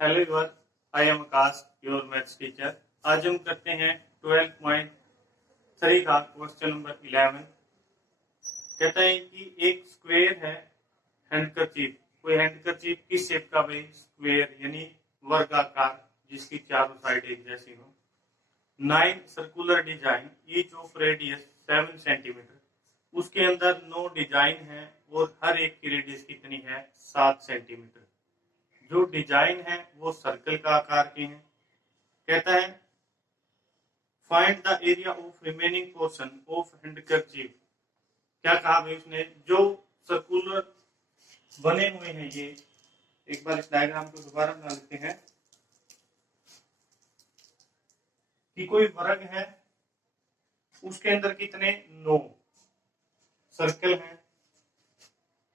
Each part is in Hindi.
Hello everyone, I am Akash, your maths teacher. आज हम करते हैं 12.3 का क्वेश्चन नंबर 11। कहता है कि एक स्क्वायर है हैंडकरचीफ। कोई हैंडकरचीफ किस शेप का भाई? स्क्वायर यानी वर्गाकार, जिसकी चारों साइड एक जैसी हो। 9 circular design, each of radius 7 centimetre. उसके अंदर 9 डिजाइन है और हर एक की रेडियस कितनी है? 7 सेंटीमीटर। जो डिजाइन है वो सर्कल का आकार के हैं। कहता है find the area of remaining portion of handkerchief. क्या कहा भाई उसने? जो सर्कुलर बने हुए हैं, ये एक बार इस डायग्राम को दोबारा बना लेते हैं कि कोई वर्ग है, उसके अंदर कितने? 9 सर्कल हैं।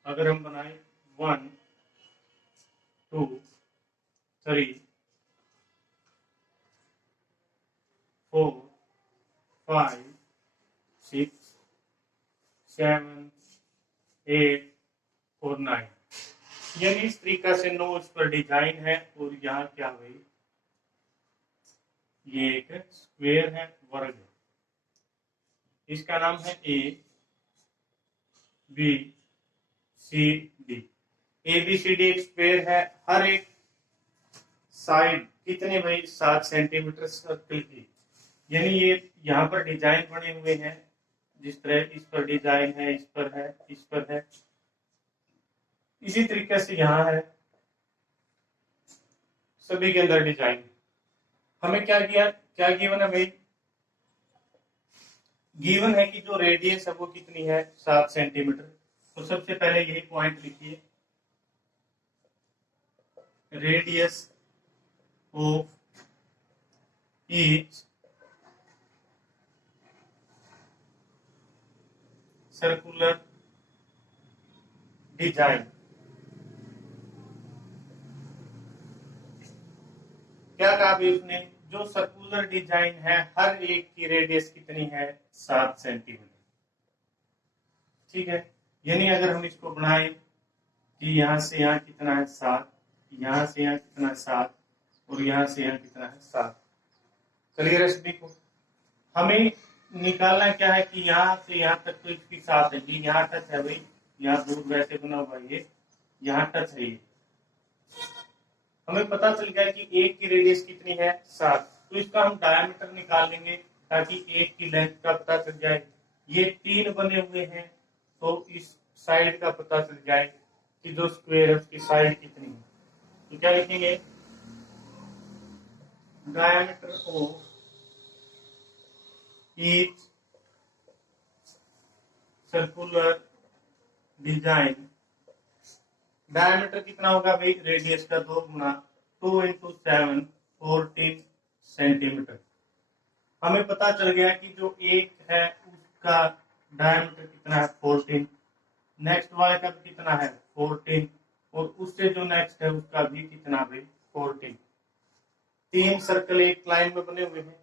अगर हम बनाए 1 2 3 4 5 6 7 8 और 9, यानी इस तरीका से 9 इस पर डिजाइन है। और यहाँ क्या हुई? ये एक स्क्वायर है, वर्ग है। इसका नाम है A B C D. A B C D एक स्क्वायर है। हर एक साइड कितने भाई? 7 सेंटीमीटर सर्कल की। यानी ये यहाँ पर डिजाइन बने हुए हैं, जिस तरह इस पर डिजाइन है, इस पर है, इस पर है। इसी तरीके से यहाँ है, सभी के अंदर डिजाइन। हमें क्या गिवन है भाई? गिवन है कि जो रेडियस है वो कितनी है? 7 सेंटीमीटर। तो सबसे पहले यही पॉइंट लिखिए, radius of each circular design. क्या कहा भी उसने? जो सर्कुलर डिजाइन है हर एक की रेडियस कितनी है? 7 सेंटीमीटर। ठीक है, यानी अगर हम इसको बनाए कि यहां से यहां कितना है? 7, यहां से यहां कितना है? 7, और यहां से यहां कितना है? 7। क्लियर है सभी को? हमें निकालना क्या है कि यहाँ से यहाँ तक तो इसकी 7 है जी। यहाँ टच है भाई, यहाँ दूर वैसे बना हुआ ये, यहाँ टच है ये। हमें पता चल गया कि एक की रेडियस कितनी है? 7। तो इसका हम डायमीटर निकाल लेंगे ताकि एक की लेंथ का पता चल जाए। ये 3 बने हुए हैं, तो इस साइड का पता चल जाए कि जो स्क्वायर है उसकी साइड कितनी है। तो क्या लिखेंगे? Diameter of each circular design. Diameter कितना होगा भाई? रेडियस का 2 गुना 2 इंटू 7 14 सेंटीमीटर। हमें पता चल गया कि जो एक है उसका डायमीटर कितना है? 14। नेक्स्ट वाले का भी कितना है? 14। और उससे जो नेक्स्ट है उसका भी कितना भाई? 14। 3 सर्कल एक लाइन में बने हुए हैं।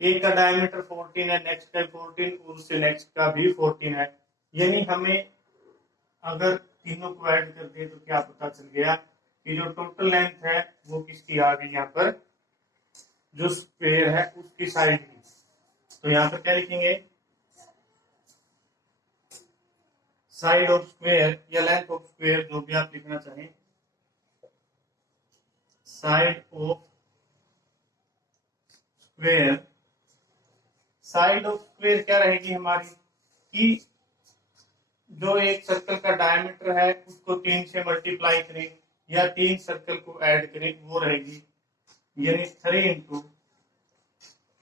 एक का डायमीटर 14 है, नेक्स्ट का 14 और उससे नेक्स्ट का भी 14 है। यानी हमें अगर तीनों को ऐड कर दे तो क्या पता चल गया कि जो टोटल लेंथ है वो किसकी आ गई? यहाँ पर जो स्क्वायर है उसकी साइड की। तो यहाँ पर क्या लिखेंगे? साइड ऑफ स्क्वायर या लेंथ ऑफ स्क्वायर, जो भी आप लिखना चाहें। Side of square, side of square क्या रहेगी हमारी? कि जो एक सर्कल का डायमीटर है उसको 3 से मल्टीप्लाई करें या 3 सर्कल को ऐड करें, वो रहेगी। यानी 3 into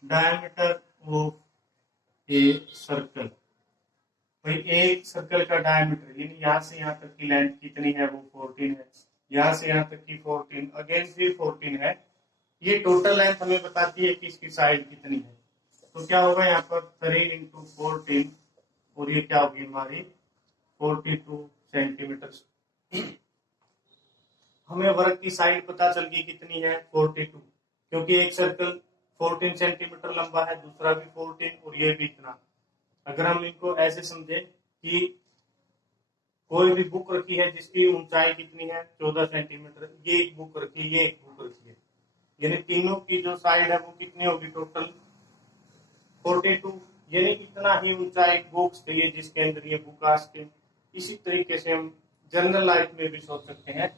diameter of a circle. भाई एक सर्कल का डायमीटर यानी यहाँ से यहाँ तक की लेंथ कितनी है? वो 14 है। यहाँ से यहाँ तक की 14, अगेन भी 14 है। ये टोटल लेंथ हमें बताती है कि इसकी साइड कितनी है। तो क्या होगा यहाँ पर? 3 इंटू 14, और ये क्या होगी हमारी? 42 सेंटीमीटर। हमें वर्ग की साइड पता चल गई कितनी है? 42, क्योंकि एक सर्कल 14 सेंटीमीटर लंबा है, दूसरा भी 14 और ये भी इतना। अगर हम इनको ऐसे समझे कि कोई भी बुक रखी है जिसकी ऊंचाई कितनी है? 14 सेंटीमीटर, ये एक बुक रखी है, ये एक बुक रखी है। यानी तीनों की जो साइड है वो कितनी होगी टोटल 42, यानी इतना ही ऊंचा एक बॉक्स चाहिए जिसके अंदर ये बुक आ सके। इसी तरीके से हम जनरल लाइफ में भी सोच सकते हैं।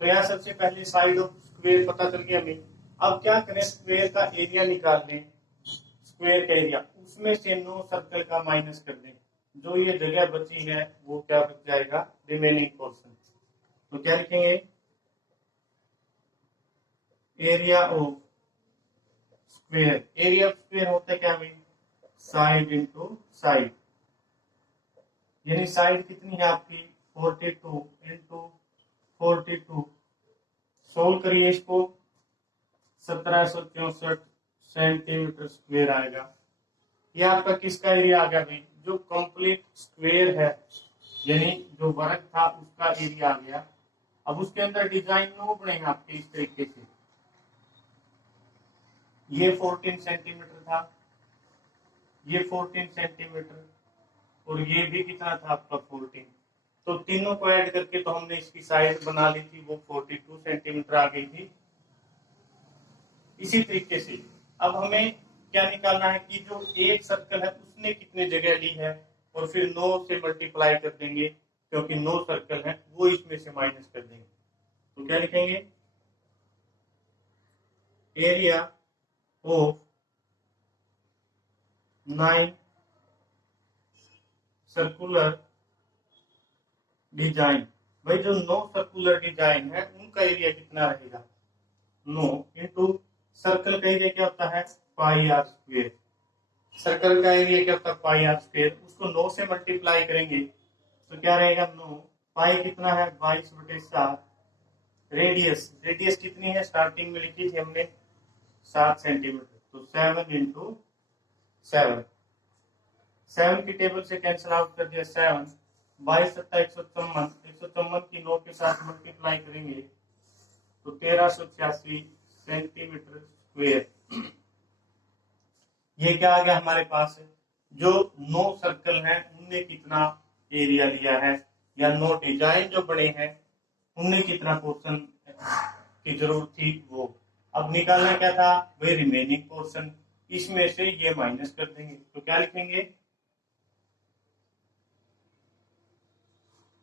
तो यहाँ सबसे पहले साइड ऑफ स्क्वायर पता चल गया हमें। अब क्या करें, स्क्वायर का एरिया निकाल लें। स्क्वायर का एरिया उसमें से 9 सर्कल का माइनस कर दें, जो ये जगह बची है वो क्या बच जाएगा, रिमेनिंग पोर्शन। तो क्या लिखेंगे, area of square. Area of square होता है क्या भाई, साइड इंटू साइड, यानी साइड कितनी है आपकी 42 इंटू 42। सोल्व करिए इसको, 1764 सेंटीमीटर स्क्वायर आएगा। ये आपका किसका एरिया आ गया भाई, जो कंप्लीट स्क्वायर है, यानी जो वर्ग था उसका एरिया आ गया। अब उसके अंदर डिजाइन नो बनेगा आपके इस तरीके से। ये 14 सेंटीमीटर था, ये 14 सेंटीमीटर, और ये भी कितना था आपका 14। तो तीनों को ऐड करके तो हमने इसकी साइज बना ली थी, वो 42 सेंटीमीटर आ गई थी। इसी तरीके से अब हमें क्या निकालना है कि जो एक सर्कल है उसने कितनी जगह ली है, और फिर 9 से मल्टीप्लाई कर देंगे, क्योंकि 9 सर्कल है वो इसमें से माइनस कर देंगे। तो क्या लिखेंगे, एरिया ऑफ 9 सर्कुलर डिजाइन। भाई जो 9 सर्कुलर डिजाइन है उनका एरिया कितना रहेगा, 9 इंटू सर्कल का एरिया क्या होता है पाई आर स्क्वायर। सर्कल का एरिया क्या होता है पाई आर स्क्वायर, उसको 9 से मल्टीप्लाई करेंगे तो क्या रहेगा 9, पाई कितना है 22/7। रेडियस, रेडियस कितनी है स्टार्टिंग में लिखी थी हमने 7 सेंटीमीटर, तो 7 इंटू 7। 7 की टेबल से कैंसिल आउट कर दिया 7, 22 सत्ता 154, 154 की 9 के साथ मल्टीप्लाई करेंगे तो 1386 सेंटीमीटर स्क्वायर। ये क्या आ गया हमारे पास, जो 9 सर्कल हैं उनने कितना एरिया लिया है, या 9 डिजाइन जो बने हैं उनने कितना पोर्शन की जरूरत थी वो। अब निकालना क्या था, वही रिमेनिंग पोर्शन, इसमें से ये माइनस कर देंगे। तो क्या लिखेंगे,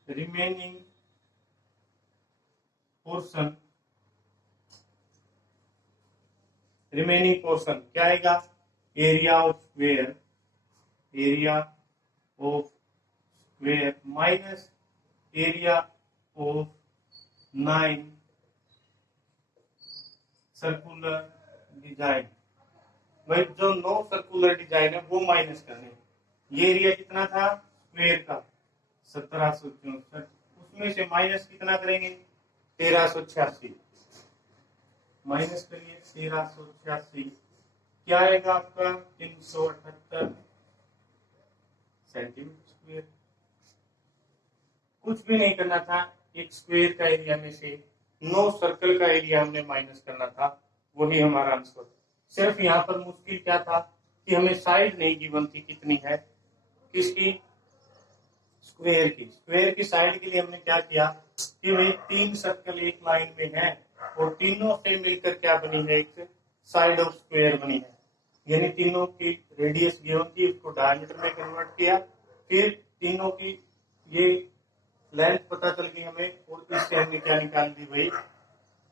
रिमेनिंग पोर्शन। रिमेनिंग पोर्शन क्या आएगा, area of square, area of square minus area of 9 circular design. भाई जो 9 सर्कुलर डिजाइन है वो माइनस करने। ये एरिया कितना था स्क्वायर का 1764, उसमें से माइनस कितना करेंगे 1386, माइनस करिए 1386, क्या आएगा आपका 378 सेंटीमीटर स्क्वायर। कुछ भी नहीं करना था, एक स्क्वायर का एरिया में से 9 सर्कल का एरिया हमने माइनस करना था, वही हमारा आंसर। सिर्फ यहाँ पर मुश्किल क्या था कि हमें साइड नहीं गिवन थी कितनी है, किसकी, स्क्वायर की। स्क्वायर की साइड के लिए हमने क्या किया कि भाई 3 सर्कल एक लाइन में है और तीनों से मिलकर क्या बनी है, एक साइड ऑफ स्क्वायर बनी है, यानी तीनों की रेडियस गिवन थी, उसको डायमीटर में कन्वर्ट किया, फिर तीनों की ये लेंथ पता चल गई हमें, और इससे हमने क्या निकाल दी भाई,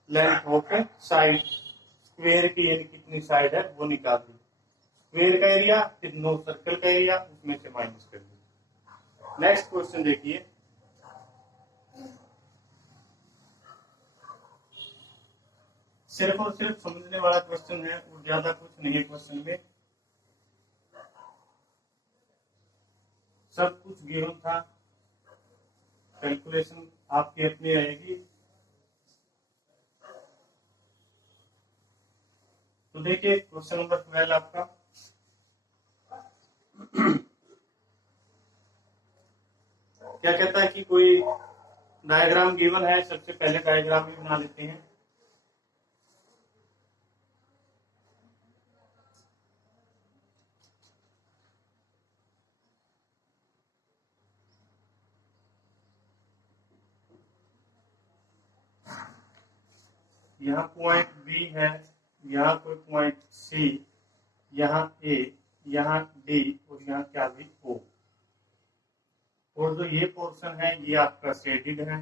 लेंथ ऑफ साइड स्क्वायर की, यानी कितनी साइड है वो निकाल दी। स्क्वायर का एरिया फिर 9 सर्कल का एरिया, उसमें से माइनस कर दी। नेक्स्ट क्वेश्चन देखिए, सिर्फ और सिर्फ समझने वाला क्वेश्चन है और ज्यादा कुछ नहीं है क्वेश्चन में, सब कुछ गिवन था, कैलकुलेशन आपकी अपनी रहेगी। तो देखिए क्वेश्चन नंबर 12 आपका क्या कहता है कि कोई डायग्राम गिवन है, सबसे पहले डायग्राम ही बना लेते हैं। यहाँ पॉइंट बी है, यहाँ कोई पॉइंट सी, यहाँ ए, यहाँ डी और यहाँ क्या भी ओ। और जो ये पोर्शन है ये आपका शेडेड है,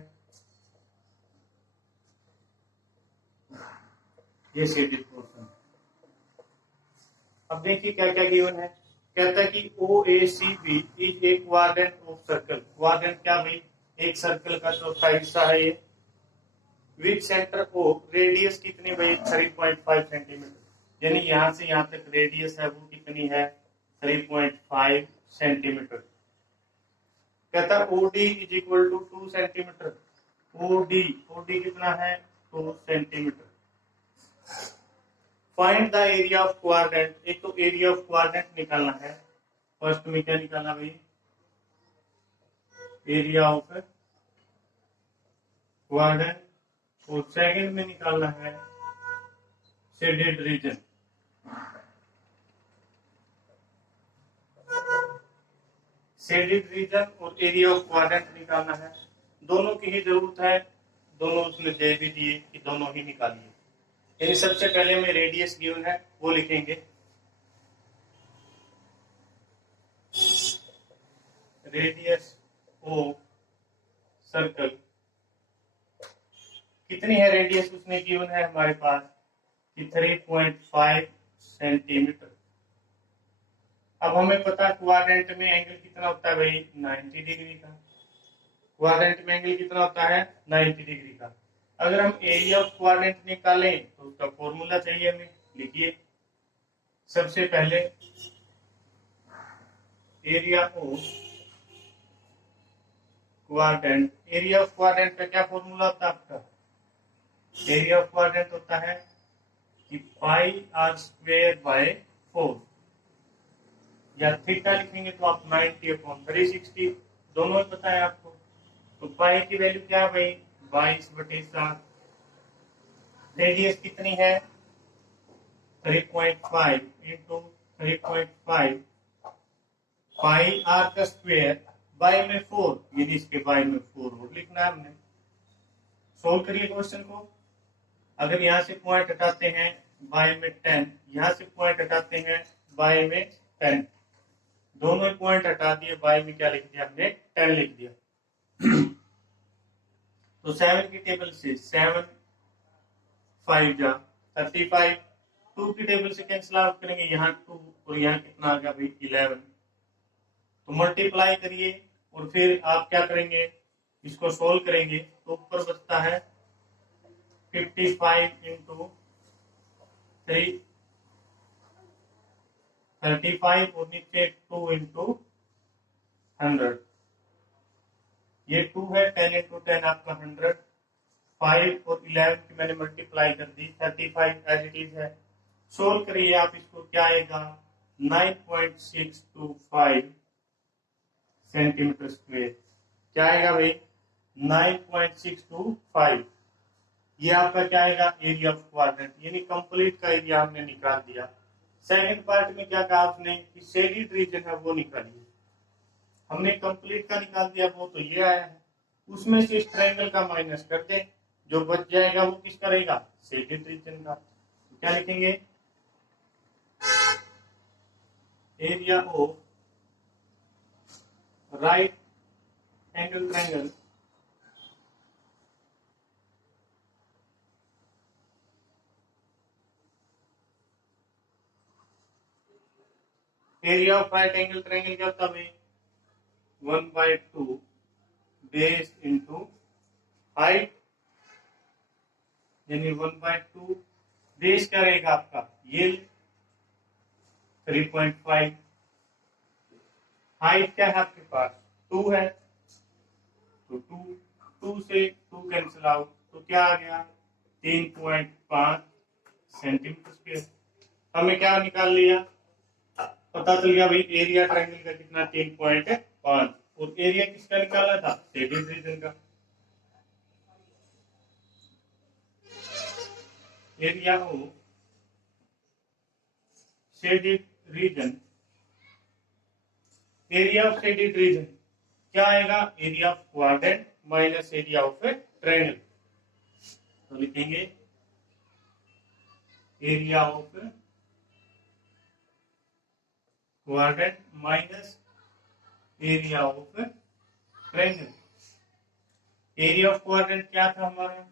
ये शेडेड पोर्शन। अब देखिए क्या क्या गिवन है। कहता है कि O A C B is a quadrant of circle. Quadrant क्या भाई, एक सर्कल का चौथा हिस्सा है ये। विथ सेंटर ओ रेडियस कितनी भाई, 3.5 सेंटीमीटर। यानी यहाँ से यहाँ तक रेडियस है वो कितनी है, 3.5 सेंटीमीटर। कहता है OD is equal to 2 centimetre. OD कितना है, 2 centimetre. Find the area of quadrant. एक तो एरिया ऑफ क्वाड्रेंट निकालना है। फर्स्ट में क्या निकालना भाई, एरिया ऑफ क्वाड्रेंट। और सेकंड में निकालना है शेडेड रीजन। शेडेड रीजन और एरिया ऑफ क्वाड्रेंट निकालना है। दोनों की ही जरूरत है, दोनों उसने दे भी दिए कि दोनों ही निकालिए। यानी सबसे पहले हमें रेडियस गिवन है वो लिखेंगे। रेडियस ओ सर्कल कितनी है, रेडियस उसने गिवन है हमारे पास कि 3.5 सेंटीमीटर। अब हमें पता है क्वाड्रेंट में एंगल कितना होता है भाई, 90 डिग्री का। क्वाड्रेंट में एंगल कितना होता है, 90 डिग्री का। अगर हम एरिया ऑफ क्वाड्रेंट निकालें तो उसका फॉर्मूला चाहिए हमें, लिखिए। सबसे पहले area of quadrant, area of quadrant का क्या फॉर्मूला होता है आपका, एरिया ऑफ क्वाड्रेंट होता है कि पाई आर स्क्वायर बाय 4, या थीटा लिखेंगे तो आप 90/360, दोनों ही पता है आपको। तो पाई की वैल्यू क्या है भाई, 22/7। रेडियस कितनी है, 3.5 इंटू 3.5 पाई आर का स्क्वायर बाय में 4, यानी इसके बाय में 4 और लिखना है हमने। सोल्व करिए क्वेश्चन को। अगर यहाँ से पॉइंट हटाते हैं बाय में 10, यहाँ से पॉइंट हटाते हैं बाय में 10, दोनों ही पॉइंट हटा दिए, बाय में क्या लिख दिया हमने, 10 लिख दिया। तो 7 की टेबल से 7 5 जा 35, 2 की टेबल से कैंसिल आउट करेंगे, यहाँ 2 और यहाँ कितना आ गया भाई 11। तो मल्टीप्लाई करिए और फिर आप क्या करेंगे, इसको सोल्व करेंगे तो ऊपर बचता है 55 इंटू 3 35 और नीचे 2 इंटू 100। ये 2 है, 10 इंटू 10 आपका 100। 5 और 11 की मैंने मल्टीप्लाई कर दी, 35 एज इट इज है। सोल्व करिए आप इसको, क्या आएगा 9.625 सेंटीमीटर स्क्वायर। क्या आएगा भाई 9.625। ये आपका क्या आएगा, एरिया ऑफ क्वाड्रेंट। यानी कंप्लीट का एरिया हमने निकाल दिया। सेकंड पार्ट में क्या कहा उसने कि शेडेड रीजन है वो निकालिए। हमने कंप्लीट का निकाल दिया, वो तो ये आया है। उसमें से इस ट्रायंगल का माइनस कर दे, जो बच जाएगा वो किसका रहेगा, शेडेड रीजन का। तो क्या लिखेंगे, area of right angle triangle area of right angle triangle क्या होता है, 1/2 बेस इंटू हाइट, यानी 1/2 बेस क्या रहेगा आपका, ये 3.5। हाइट क्या है आपके पास 2 है, तो 2 से 2 कैंसिल आउट, तो क्या आ गया 3.5 सेंटीमीटर स्क्वायर। हमें क्या निकाल लिया, पता चल गया भाई एरिया ट्रायंगल का कितना 3.5, और एरिया किसका निकाला था, शेडेड रीजन का। Area of shaded region, area of shaded region क्या आएगा, area of quadrant minus area of triangle. तो लिखेंगे area of quadrant minus area of triangle. Area of quadrant क्या था हमारा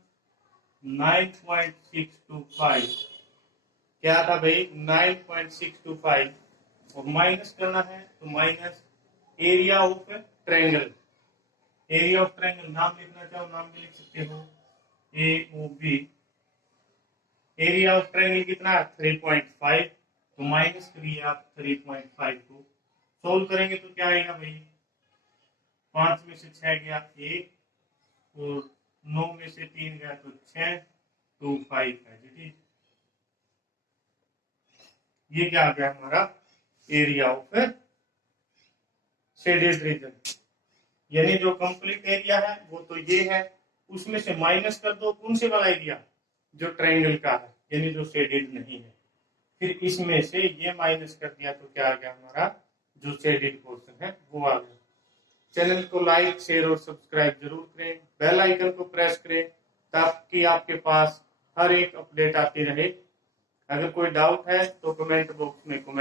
9.625, क्या था भाई 9.625, और माइनस करना है तो minus area of triangle. Area of triangle नाम लिखना चाहो नाम भी लिख सकते हो, A O B. Area of triangle कितना 3.5, तो माइनस करिए आप 3.5 को। सोल्व करेंगे तो क्या आएगा भाई 5 में से 6 गया 1, और 9 में से 3 गया तो 6, तो 5 है जी। ये क्या आ गया हमारा एरिया ऑफ शेडेड रीजन। यानी जो कंप्लीट एरिया है वो तो ये है, उसमें से माइनस कर दो कौन से वाला एरिया जो ट्रायंगल का है, यानी जो शेडेड नहीं है। फिर इसमें से ये माइनस कर दिया तो क्या आ गया हमारा जो शेडेड पोर्शन है वो आ गया। चैनल को लाइक शेयर और सब्सक्राइब जरूर करें, बेल आइकन को प्रेस करें ताकि आपके पास हर एक अपडेट आती रहे। अगर कोई डाउट है तो कमेंट बॉक्स में कमेंट